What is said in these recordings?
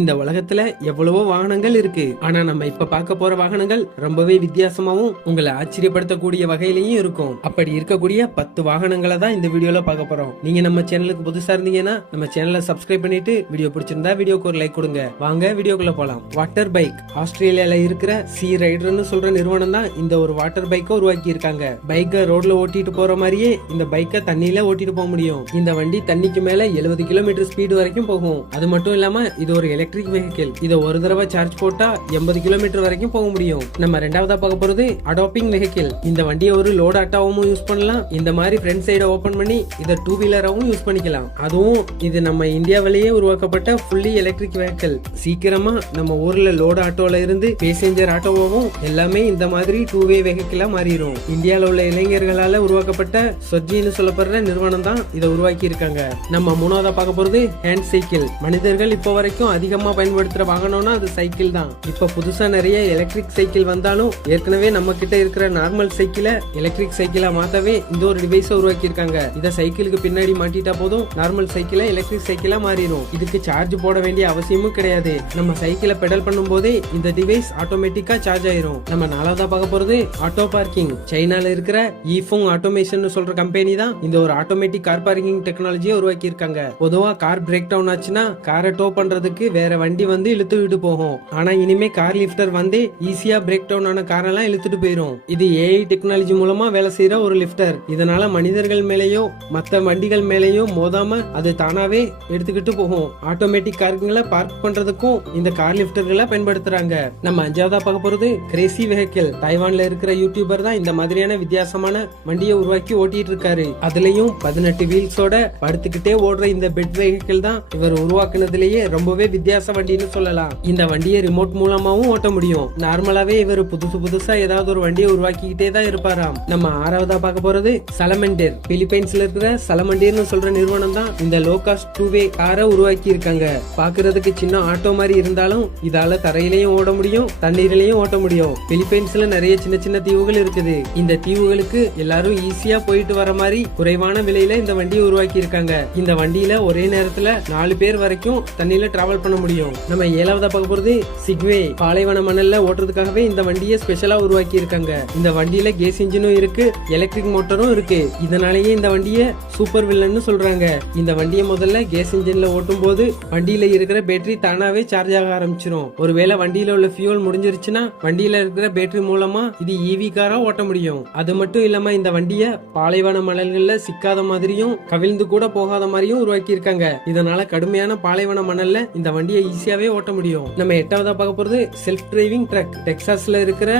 இந்த உலகத்துல எவ்வளவோ வாகனங்கள் இருக்கு. ஆனா நம்ம இப்ப பார்க்க போற வாகனங்கள் ரொம்பவே வித்தியாசமாவும் உங்களை ஆச்சரியப்படுத்தக்கூடிய வகையிலயும் இருக்கும். அப்படி இருக்கக்கூடிய 10 வாகனங்களை தான் இந்த வீடியோல பார்க்க போறோம். நீங்க நம்ம சேனலுக்கு புதுசா இருந்தீங்கன்னா நம்ம சேனலை சப்ஸ்கிரைப் பண்ணிட்டு வீடியோ பிடிச்சிருந்தா வீடியோக்கு ஒரு லைக் கொடுங்க. வாங்க வீடியோக்குள்ள போலாம். Water bike. ஆஸ்திரேலியால இருக்கிற சி ரைடர்னு சொல்ற நிறுவனம் தான் இந்த ஒரு வாட்டர் பைக்கை உருவாக்கி இருக்காங்க. பைக்கை ரோட்ல ஓட்டிட்டு போற மாதிரியே இந்த பைக்கை தண்ணியில ஓட்டிட்டு போக முடியும். இந்த வண்டி தண்ணிக்கு மேல 70 கிலோமீட்டர் ஸ்பீடு வரைக்கும் போகும். அது மட்டும் இல்லாம இது ஒரு எலக்ட்ரிக் வெஹிக்கிள். இதை ஒரு தடவை சார்ஜ் போட்டா 80 கிலோமீட்டர் வரைக்கும் போக முடியும். நம்ம ரெண்டாவதா பார்க்க போறது அடாப்டிங் வெஹிக்கிள். இந்த வண்டியை ஒரு லோட் ஆட்டாவும் யூஸ் பண்ணலாம். இந்த மாதிரி ஃப்ரண்ட் சைட ஓபன் பண்ணி இதை 2 வீலராவும் யூஸ் பண்ணிக்கலாம். அதுவும் இது நம்ம இந்தியாவிலேயே உருவாக்கப்பட்ட ஃபுல்லி எலக்ட்ரிக் வெஹிக்கிள். சீக்கிரமா நம்ம ஊர்ல லோட் ஆட்டோல இருந்து பேசஞ்சர் ஆட்டோவாவும் எல்லாமே இந்த மாதிரி 2 வே வெஹிக்கிளா மாறிடும். இந்தியாவில் உள்ள இளைஞர்களால உருவாக்கப்பட்ட சொஜ்ஜின்னு சொல்லப்படுற நிறுவனம் தான் இதை உருவாக்கி இருக்காங்க. நம்ம மூணாவதா பார்க்க போறது ஹேண்ட் சைக்கிள். மனிதர்கள் இப்போ வரைக்கும் அதிகமா பயன்படுத்துற வாகனம்னா அது சைக்கிள் தான். இப்ப புதுசா நிறைய எலக்ட்ரிக் சைக்கிள் வந்தாலும் ஏற்கனவே நம்ம கிட்ட இருக்கிற நார்மல் சைக்கிளை எலக்ட்ரிக் சைக்கிளா மாத்தவே இந்த ஒரு டிவைஸை உருவாக்கி இருக்காங்க. இத சைக்கிளுக்கு பின்னாடி மாட்டிட்டா போதும் நார்மல் சைக்கிளை எலக்ட்ரிக் சைக்கிளா மாறிடும். இதுக்கு சார்ஜ் போட வேண்டிய அவசியமும் கிடையாது. நம்ம சைக்கிளை பெடல் பண்ணும் போதே இந்த டிவைஸ் ஆட்டோமேட்டிக்கா சார்ஜ் ஆயிரும். நம்ம நாலாவதா பார்க்க போறது ஆட்டோ பார்க்கிங். சைனால இருக்கிற ஈஃபோங் ஆட்டோமேஷன் சொல்ற கம்பெனி தான் இந்த ஒரு ஆட்டோமேட்டிக் கார் பார்க்கிங் டெக்னாலஜியை உருவாக்கி இருக்காங்க. பொதுவா கார் பிரேக் டவுன் ஆச்சுன்னா காரை டோ பண்றதுக்கு வேற வண்டி வந்து இழுத்துட்டு போகும். ஆனா இனிமே கார் லிப்டர் வந்து ஈஸியா பிரேக் டவுன் ஆன காரெல்லாம் இழுத்துட்டு போயிரும். இது ஏஐ டெக்னாலஜி மூலமா வேலை செய்யற ஒரு லிப்டர். இதனால மனிதர்கள் மேலேயோ மத்த வண்டிகள் மேலேயோ மோதாம அது தானாவே எடுத்துக்கிட்டு போகும். ஆட்டோமேட்டிக் கார்களை பார்க் பண்றதுக்கும் இந்த கார் லிப்டர்களை பயன்படுத்துறாங்க. நம்ம அஞ்சாவதா பார்க்க போறது கிரேசி வெஹிக்கிள். தைவான்ல இருக்கிற யூடியூபர் தான் இந்த மாதிரியான வித்தியாசமான வண்டியை உருவாக்கி ஓட்டிட்டு இருக்காரு. அதுலயும் 18 வீல்ஸோட படுத்துக்கிட்டே ஓடுற இந்த பெட் வெஹிக்கிள் தான் இவர் உருவாக்குனதுலயே ரொம்பவே வித்தியாச வண்டின்னு சொல்லலாம். இந்த வண்டியை ரிமோட் மூலமாவும் ஓட்ட முடியும். நார்மலாவே இவர் புதுசா ஏதாவது ஒரு வண்டியை உருவாக்கிக்கிட்டே தான் இருப்பாராம். நம்ம ஆறாவதா பார்க்க போறது சலமண்டர். பிலிப்பைன்ஸ்ல இருக்கிற சலமண்டர்னு சொல்ற நிறுவனம் தான் இந்த லோ காஸ்ட் 2 வே காரை உருவாக்கி இருக்காங்க. பாக்குறதுக்கு சின்ன ஆட்டோ மாதிரி இருந்தாலும் இதால தரையிலையும் ஓட முடியும், தண்ணீரிலையும் ஓட்ட முடியும். பிலிப்பைன்ஸ்ல நிறைய சின்ன சின்ன தீவுகள் இருக்குது. இந்த தீவுகளுக்கு எல்லாரும் ஈஸியா போயிட்டு வர மாதிரி குறைவான விலையில இந்த வண்டியை உருவாக்கி இருக்காங்க. இந்த வண்டியில ஒரே நேரத்துல 4 பேர் வரைக்கும் தண்ணியில டிராவல் பண்ண முடியும். நம்ம ஏழாவதா பார்க்க போறது சிக்வே. பாலைவன மணல்ல ஓட்டுறதுக்காகவே இந்த வண்டியை ஸ்பெஷலா உருவாக்கி இருக்காங்க. இந்த வண்டியில கேஸ் இன்ஜினும் இருக்கு, எலக்ட்ரிக் மோட்டரும் இருக்கு. இதனாலேயே இந்த வண்டியை சூப்பர் வில்லன்னு சொல்றாங்க. இந்த வண்டியை முதல்ல கேஸ் இன்ஜின்ல ஓட்டும் போது வண்டியில இருக்கிற பேட்டரி தானாவே சார்ஜ் ஆக ஆரம்பிச்சிடும். ஒருவேளை வண்டியில உள்ள ஃபியூல் முடிஞ்சிருச்சுன்னா வண்டியில இருக்கிற பேட்டரி மூலமா இது ஈவி காரா ஓட்ட முடியும். அது மட்டும் இல்லாம இந்த வண்டியை பாலைவன மணல்கள்ல சிக்காத மாதிரியும் கவிழ்ந்து கூட போகாத மாதிரியும் உருவாக்கி இருக்காங்க. இதனால கடுமையான பாலைவன மணல்ல இந்த வண்டியை ஈஸியாவே ஓட்ட முடியும். நம்ம எட்டாவதா பார்க்க போறது செல்ஃப் டிரைவிங் ட்ரக். டெக்சாஸ்ல இருக்கிற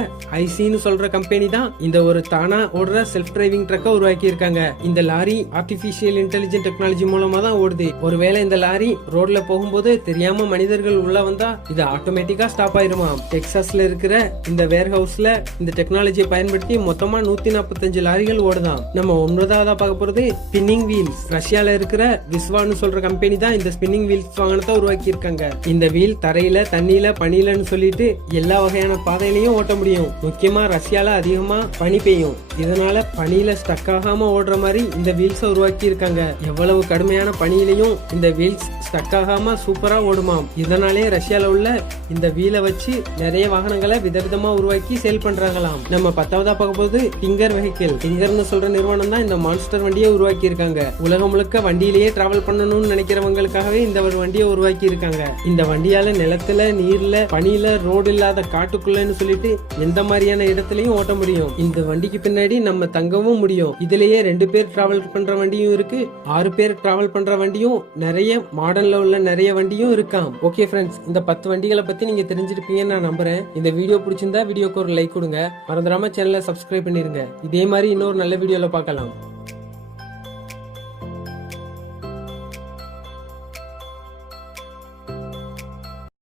ஐசின்னு சொல்ற கம்பெனி தான் இந்த ஒரு தானா ஓடுற செல்ஃப் டிரைவிங் ட்ரக்கை உருவாக்கி இருக்காங்க. இந்த லாரி ஆர்டிபிஷியல் இன்டெலிஜென்ட் டெக்னாலஜி மூலமா தான் ஓடுது. ஒருவேளை இந்த லாரி ரோட்ல போகும்போது தெரியாம மனிதர்கள் உள்ள வந்தா இது ஆட்டோமேட்டிக்கா ஸ்டாப் ஆயிருமா. டெக்சாஸ்ல இருக்கிற இந்த வேர் ஹவுஸ்ல இந்த டெக்னாலஜியை பயன்படுத்தி மொத்தமா 145 லாரிகள் ஓடுதான். நம்ம 9வதா பார்க்க போறது ஸ்பின்னிங் வீல்ஸ். ரஷ்யால இருக்கிற விஸ்வான்னு சொல்ற கம்பெனி தான் இந்த ஸ்பின்னிங் வீல்ஸ் வாகனத்தை உருவாக்கி இருக்காங்க. இந்த வீல் தரையில, தண்ணியில, பனிலன்னு சொல்லிட்டு எல்லா வகையான பாதையிலையும் ஓட்ட முடியும். முக்கியமா ரஷ்யால அதிகமா பனி பெய்யும். இதனால பனியில ஸ்டக் ஆகாம ஓடுற மாதிரி இந்த வீல்ஸ் உருவாக்கி இருக்காங்க. எவ்வளவு கடுமையான பனியிலையும் இந்த வீல்ஸ் ஸ்டக் ஆகாம சூப்பரா ஓடுமாம். இதனாலே ரஷ்யால உள்ள இந்த வீலை வச்சு நிறைய வாகனங்களை விதவிதமா உருவாக்கி சேல் பண்றாங்களாம். நம்ம 10வதா பார்க்க போது டிங்கர் வெஹிக்கிள். டிங்கர்னு சொல்ற நிறுவனம் தான் இந்த மான்ஸ்டர் வண்டியை உருவாக்கி இருக்காங்க. உலகம் முழுக்க வண்டியிலேயே டிராவல் பண்ணணும்னு நினைக்கிறவங்களுக்காகவே இந்த ஒரு வண்டியை உருவாக்கி இருக்காங்க. இந்த வண்டியால நிலத்துல, நீர்ல, பனியில, ரோடு இல்லாத காட்டுக்குள்ளன்னு சொல்லிட்டு எந்த மாதிரியான இடத்துலயும் ஓட்ட முடியும். இந்த வண்டிக்கு பின்னாடி நம்ம தங்கவும் முடியும். இதுலயே 2 பேர் டிராவல் பண்ற வண்டியும் இருக்கு, 6 பேர் டிராவல் பண்ற வண்டியும், நிறைய மாடல்ல உள்ள நிறைய வண்டியும் இருக்காம். ஓகே ஃப்ரெண்ட்ஸ், இந்த 10 வண்டிகளை பத்தி நீங்க தெரிஞ்சிருப்பீங்கன்னு நான் நம்புறேன். இந்த வீடியோ பிடிச்சிருந்தா வீடியோக்கு ஒரு லைக் கொடுங்க. மறந்துடாம சேனலை சப்ஸ்கிரைப் பண்ணிருங்க. இதே மாதிரி இன்னொரு நல்ல வீடியோல பார்க்கலாம்.